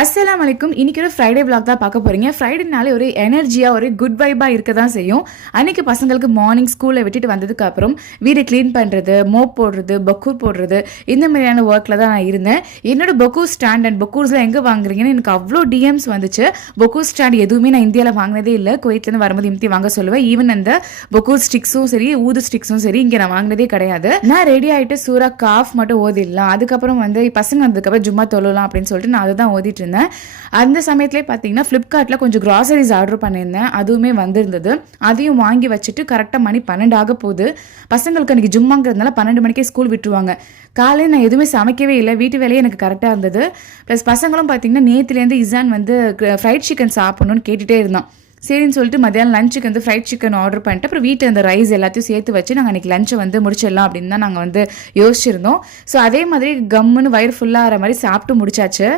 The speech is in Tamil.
அஸ்ஸலாமு அலைக்கும். இன்னைக்கு ஒரு ஃப்ரைடே vlog தான் பார்க்க போறீங்க. ஃப்ரைடேனாலே ஒரு எனர்ஜியா ஒரு குட் வைபா இருக்க தான் செய்யும். அன்னைக்கு பசங்களுக்கு மார்னிங் ஸ்கூல்ல விட்டுட்டு வந்ததுக்கு அப்புறம் வீடு க்ளீன் பண்றது, மோப் போடுறது, பக்கூர் போடுறது இந்த மாதிரியான ஒர்க்ல தான் நான் இருந்தேன். என்னோட பக்கூர் ஸ்டாண்ட் அண்ட் பக்கூர்ஸ்லாம் எங்க வாங்குறீங்கன்னு எனக்கு அவ்வளோ டிஎம்ஸ் வந்துச்சு. பக்கூர் ஸ்டாண்ட் எதுவுமே நான் இந்தியாவில் வாங்கினதே இல்லை. குவைத்லேருந்து வரும்போது இம்தி வாங்க சொல்லுவேன். ஈவன் அந்த பக்கூர் ஸ்டிக்ஸும் சரி, ஊது ஸ்டிக்ஸும் சரி இங்கே நான் வாங்கினதே கிடையாது. நான் ரெடி ஆகிட்டு சூரா காஃப் மட்டும் ஓதிடலாம், அதுக்கப்புறம் வந்து பசங்க வந்ததுக்கப்புறம் ஜும்மா தொழலாம் அப்படின்னு சொல்லிட்டு நான் அதை தான் ஓதிட்டு இருந்தேன். அந்த சமயத்திலே பார்த்தீங்கன்னா ஃப்ளிப்கார்ட்டில் கொஞ்சம் கிராசரிஸ் ஆர்டர் பண்ணியிருந்தேன். அதுவுமே வந்திருந்தது. அதையும் வாங்கி வச்சுட்டு கரெக்டாக மணி 12 ஆக போகுது. பசங்களுக்கு அன்றைக்கி ஜும்மாங்கிறதுனால 12 மணிக்கே ஸ்கூல் விட்டுருவாங்க. காலையில் நான் எதுவுமே சமைக்கவே இல்லை, வீட்டு வேலையே எனக்கு கரெக்டாக இருந்தது. ப்ளஸ் பசங்களும் பார்த்தீங்கன்னா நேற்றுலேருந்து இசான் வந்து ஃப்ரைட் சிக்கன் சாப்பிட்ணுன்னு கேட்டுகிட்டே இருந்தான். சரின்னு சொல்லிட்டு மத்தியானம் லஞ்சுக்கு வந்து ஃப்ரைட் சிக்கன் ஆர்டர் பண்ணிட்டு அப்புறம் வீட்டில் அந்த ரைஸ் எல்லாத்தையும் சேர்த்து வச்சு நாங்கள் அன்றைக்கி லஞ்சை வந்து முடிச்சிடலாம் அப்படின்னு தான் நாங்கள் வந்து யோசிச்சிருந்தோம். ஸோ அதே மாதிரி கம்முன்னு வயிறு ஃபுல்லாகிற மாதிரி சாப்பிட்டு முடிச்சாச்சு.